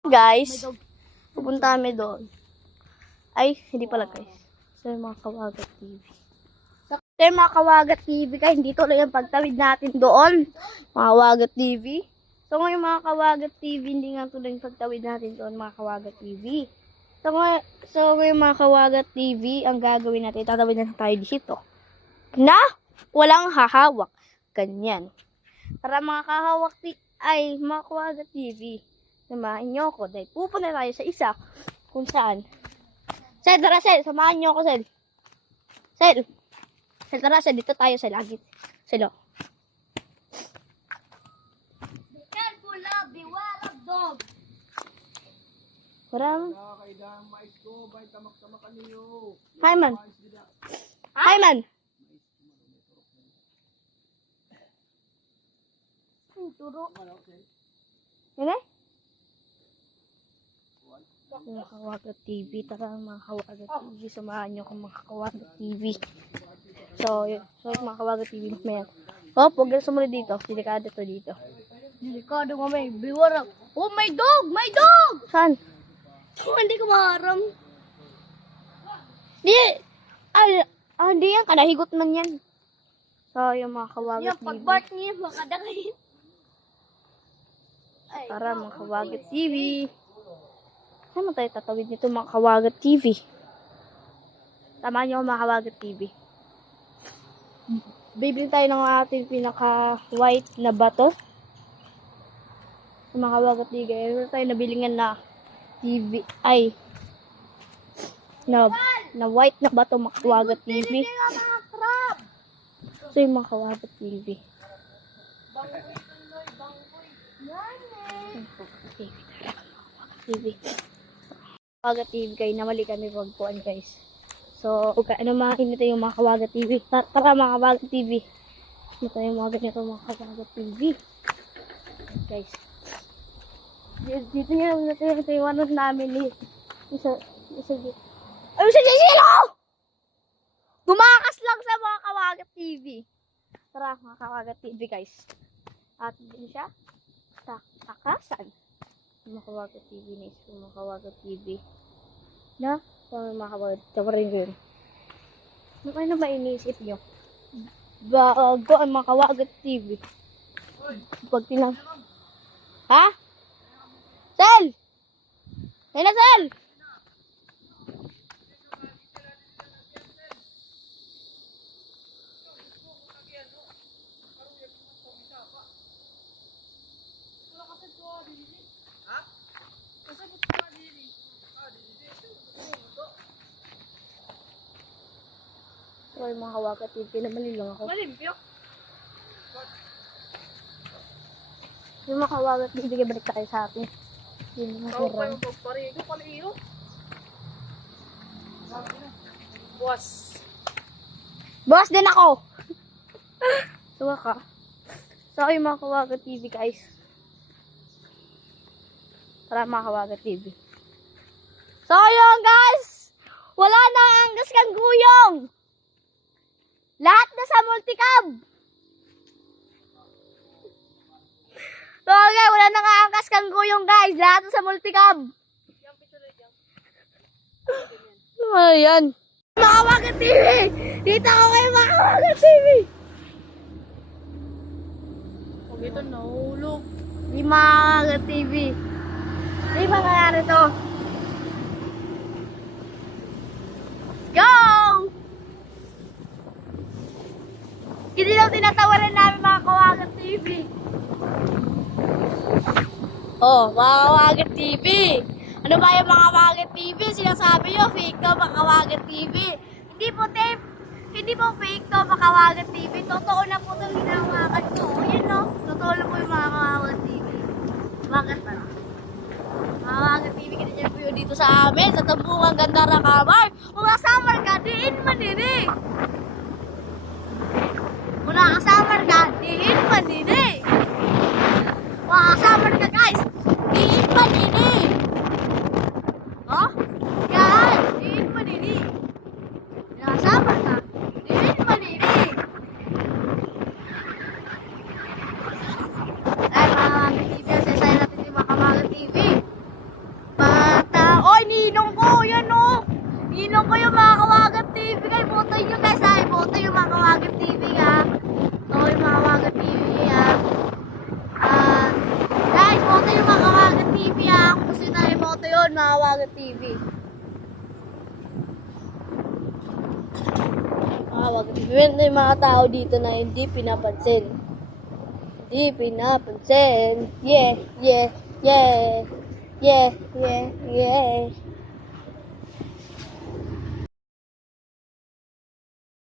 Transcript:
Guys, pupunta kami doon. Ay, hindi pala guys. So, yung mga Kawagat TV. So, yung mga Kawagat TV, kaya hindi tuloy yung pagtawid natin doon. Mga Kawagat TV. So, ngayon mga Kawagat TV, hindi nga tuloy yung pagtawid natin doon, mga Kawagat TV. So, ngayon mga Kawagat TV, ang gagawin natin, tatawid na tayo dito. Na, walang hahawak. Ganyan. Para mga kahawak ay mga Kawagat TV. Samahan nyo ako dahil pupunta tayo sa isa kung saan. Sel, tara Sel, samahan nyo ako Sel. Sel, tara Sel, dito tayo sa langit. Sel, oh. Be careful, love, beware of dog. Parang. Hi man. Hi man. Turo. Ini? Mga Kawagat TV, tara mga Kawagat TV, samahan nyo kung mga Kawagat TV. So mga Kawagat TV, may oh, huwag na sumunod dito, delikado to dito. Delikado nga may, biwara. Oh, may dog! May dog! Saan? Hindi ko maharam. Hindi yan, kanahigot man yan. So, yung mga Kawagat TV. Yung pag-bark niya, makadangay. Tara mga Kawagat TV. Saan mo tayo tatawid nito mga Kawagat TV? Tama nyo mga Kawagat TV. Bibili tayo ng ating pinaka-white na bato. Sa mga Kawagat TV. Ito tayo nabilingan na TV. Ay. Na white na bato mga Kawagat TV. So yung mga Kawagat TV. TV. Kawagat TV kayo, namali kami pagpuan guys. So, ano mga inito yung mga Kawagat TV. Tara mga Kawagat TV. Ito yung mga ganito mga Kawagat TV. Guys. Dito nyo natin yung ano namin eh. Isa silo! Tumakas lang sa mga Kawagat TV. Tara mga Kawagat TV guys. At din siya. Takasan. Mga Kawagat TV na iso, mga Kawagat TV. Na? Mga Kawagat, tawarin ko yun. Ano kayo na ba iniisip nyo? Bago ang mga Kawagat TV. Pag tinang... Ha? Sel! Ay na, Sel! So, yung mga Kawagat TV, pinamali lang ako. Malimpyo? Yung mga Kawagat TV, balik tayo sa atin. Yung mga Tawag pa yung pagparigo, paliyo. Boss. Boss din ako! Suwa ka. So, yung mga Kawagat TV, guys. Tara mga Kawagat TV. So, yun guys! Wala na ang anggas kang guyong! Lahat na sa multicab! So, okay, wala na nga angkas kang guyong guys! Lahat na sa multicab! Ano yan? Mga Kawagat TV! Dito ako kayo mga Kawagat TV! Huwag ito nahulog. Di mga Kawagat TV! Di ba nangyari to? Let's go! Hindi lang tinatawaran namin mga Kawagat TV. Oh, mga Kawagat TV. Ano ba yung mga Kawagat TV? Sinasabi nyo, fake to mga Kawagat TV. Hindi po fake to mga Kawagat TV. Totoo na po itong hinawakan ko. Yan no, totoo na po yung mga Kawagat TV. Bakit ba? Mga Kawagat TV, ganyan po yun dito sa amin, sa Tampungan Ganda Rakamar. Kung kasamar ka, diin manini. Kung nakasamar ka, diin manini. Kung nakasamar ka guys, diin manini. Oh? Yan, diin manini. Kung nakasamar ka, diin manini. Ay, mga Kawagat TV, sa natin yung mga Kawagat TV. Kawagat TV. Kawagat TV. May mga tao dito na hindi pinapansin. Hindi pinapansin. Yeah, yeah, yeah. Yeah, yeah, yeah.